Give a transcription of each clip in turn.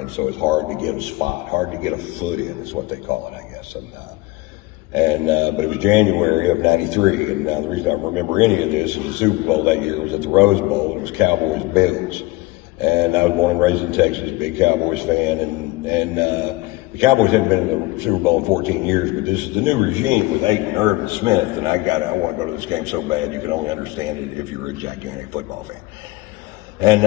and so it's hard to get a spot, hard to get a foot in, is what they call it, I guess. But it was January of '93, and the reason I remember any of this is the Super Bowl that year was at the Rose Bowl, and it was Cowboys-Bills. And I was born and raised in Texas, big Cowboys fan, and the Cowboys hadn't been in the Super Bowl in 14 years, but this is the new regime with Ayton, Irvin, Smith, and I want to go to this game so bad. You can only understand it if you're a gigantic football fan. And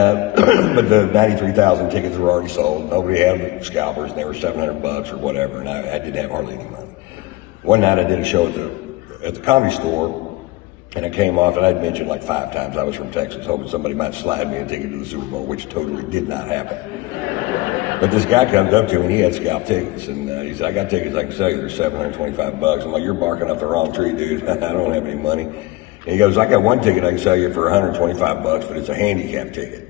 but the 93,000 tickets were already sold. Nobody had scalpers, and they were $700 or whatever, and I didn't have hardly any money. One night I did a show at the Comedy Store, and I came off, and I'd mentioned like 5 times I was from Texas, hoping somebody might slide me a ticket to the Super Bowl, which totally did not happen. But this guy comes up to me, and he had scalp tickets, and he said, I got tickets I can sell you, they're $725. I'm like, you're barking up the wrong tree, dude. I don't have any money. And he goes, I got one ticket I can sell you for $125, but it's a handicap ticket.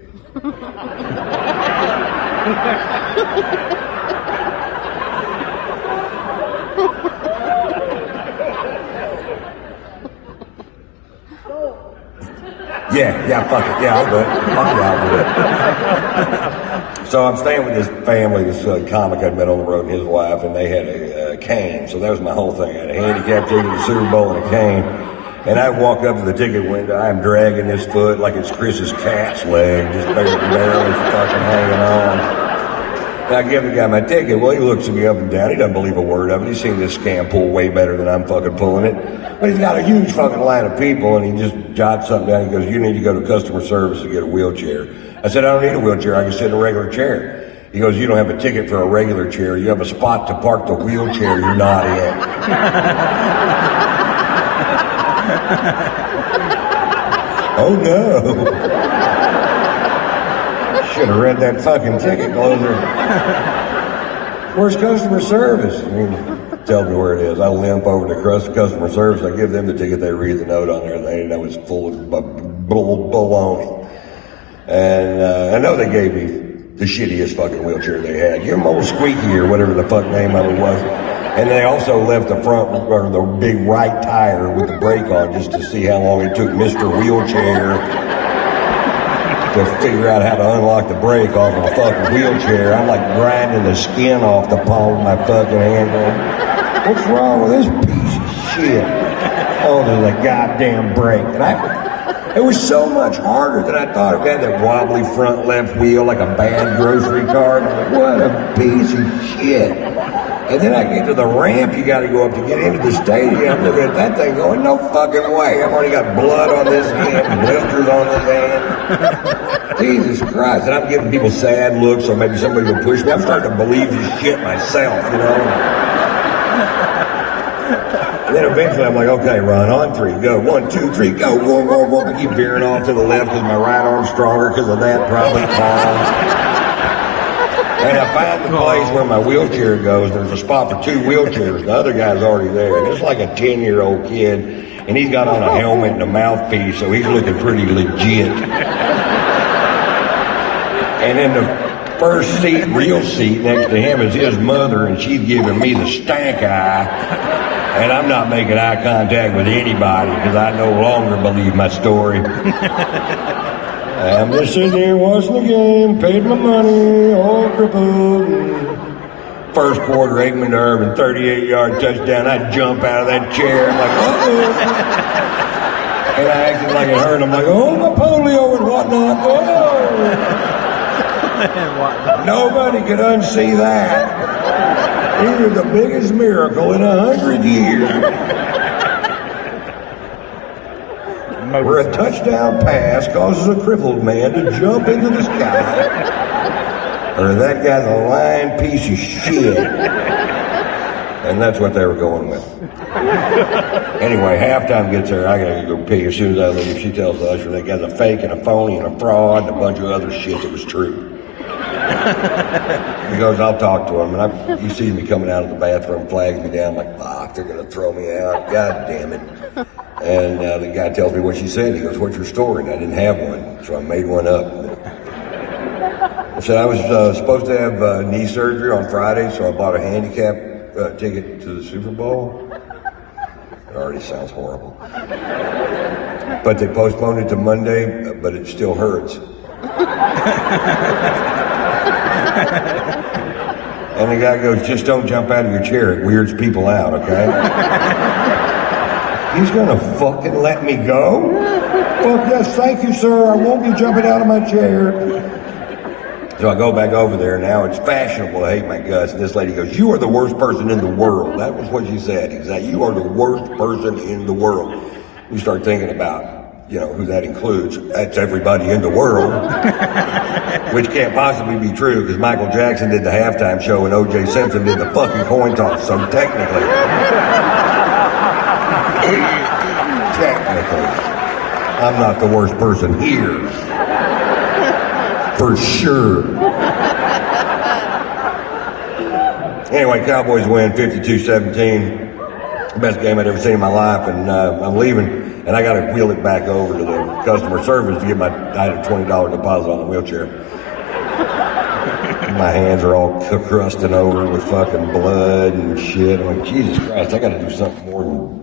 Yeah, fuck it. Yeah, I'll do it. Fuck yeah, I'll do it. So I'm staying with this family, this comic I'd met on the road, and his wife, and they had a cane. So that was my whole thing. I had a handicap ticket to the Super Bowl and a cane. And I walk up to the ticket window. I'm dragging this foot like it's Chris's cat's leg, just barely fucking hanging on. And I give the guy my ticket. Well, he looks at me up and down. He doesn't believe a word of it. He's seen this scam pull way better than I'm fucking pulling it. But he's got a huge fucking line of people, and he just jots something down. He goes, you need to go to customer service to get a wheelchair. I said, I don't need a wheelchair. I can sit in a regular chair. He goes, you don't have a ticket for a regular chair. You have a spot to park the wheelchair you're not in. Oh no. Should have read that fucking ticket closer. Where's customer service? I mean, tell me where it is. I limp over to customer service. I give them the ticket. They read the note on there. They know it's full of baloney. And I know they gave me the shittiest fucking wheelchair they had. Give them old Squeaky or whatever the fuck name of it was. And they also left the front, or the big right tire with the brake on, just to see how long it took Mr. Wheelchair to figure out how to unlock the brake off of a fucking wheelchair. I'm like grinding the skin off the palm of my fucking hand going, what's wrong with this piece of shit? Oh, there's a goddamn brake. And it was so much harder than I thought. It had that wobbly front left wheel like a bad grocery cart. I'm like, what a piece of shit. And then I get to the ramp you got to go up to get into the stadium. I'm looking at that thing going, no fucking way. I've already got blood on this hand, blisters on this hand. Jesus Christ. And I'm giving people sad looks, so maybe somebody will push me. I'm starting to believe this shit myself, you know. And then eventually I'm like, okay, Ron, on 3, go. 1, 2, 3, go. Whoa, whoa, whoa. I keep veering off to the left because my right arm's stronger because of that, probably. And I find the place where my wheelchair goes. There's a spot for 2 wheelchairs. The other guy's already there. And it's like a 10-year-old kid. And he's got on a helmet and a mouthpiece, so he's looking pretty legit. And in the first seat, real seat, next to him is his mother, and she's giving me the stank eye. And I'm not making eye contact with anybody because I no longer believe my story. I'm just sitting here watching the game, paid my money, all crippled. First quarter, Aikman to Irvin, 38-yard touchdown. I jump out of that chair. I'm like, oh. And I acted like it hurt. I'm like, oh, my polio and whatnot. Oh. Nobody could unsee that. It was the biggest miracle in 100 years. Where a touchdown pass causes a crippled man to jump into the sky. Or that guy's a lying piece of shit. And that's what they were going with. Anyway, halftime gets there. I gotta go pee as soon as I leave. She tells the usher that guy's a fake and a phony and a fraud and a bunch of other shit that was true. He goes, I'll talk to him. And he sees me coming out of the bathroom, flags me down. I'm like, fuck, they're gonna throw me out. God damn it. And the guy tells me what she said. He goes, what's your story? And I didn't have one, so I made one up. I said I was supposed to have knee surgery on Friday, so I bought a handicap ticket to the Super Bowl. It already sounds horrible. But they postponed it to Monday, but it still hurts. And the guy goes, just don't jump out of your chair. It weirds people out, okay? He's gonna fucking let me go? Well, yes, thank you, sir. I won't be jumping out of my chair. So I go back over there. Now it's fashionable to hate my guts. And this lady goes, you are the worst person in the world. That was what she said. Exactly. You are the worst person in the world. We start thinking about, who that includes. That's everybody in the world. Which can't possibly be true because Michael Jackson did the halftime show and O.J. Simpson did the fucking coin toss. So technically, I'm not the worst person here. For sure. Anyway, Cowboys win 52-17. Best game I'd ever seen in my life, and I'm leaving, and I got to wheel it back over to the customer service to get I had a $20 deposit on the wheelchair. My hands are all crusting over with fucking blood and shit. I'm like, Jesus Christ, I got to do something more than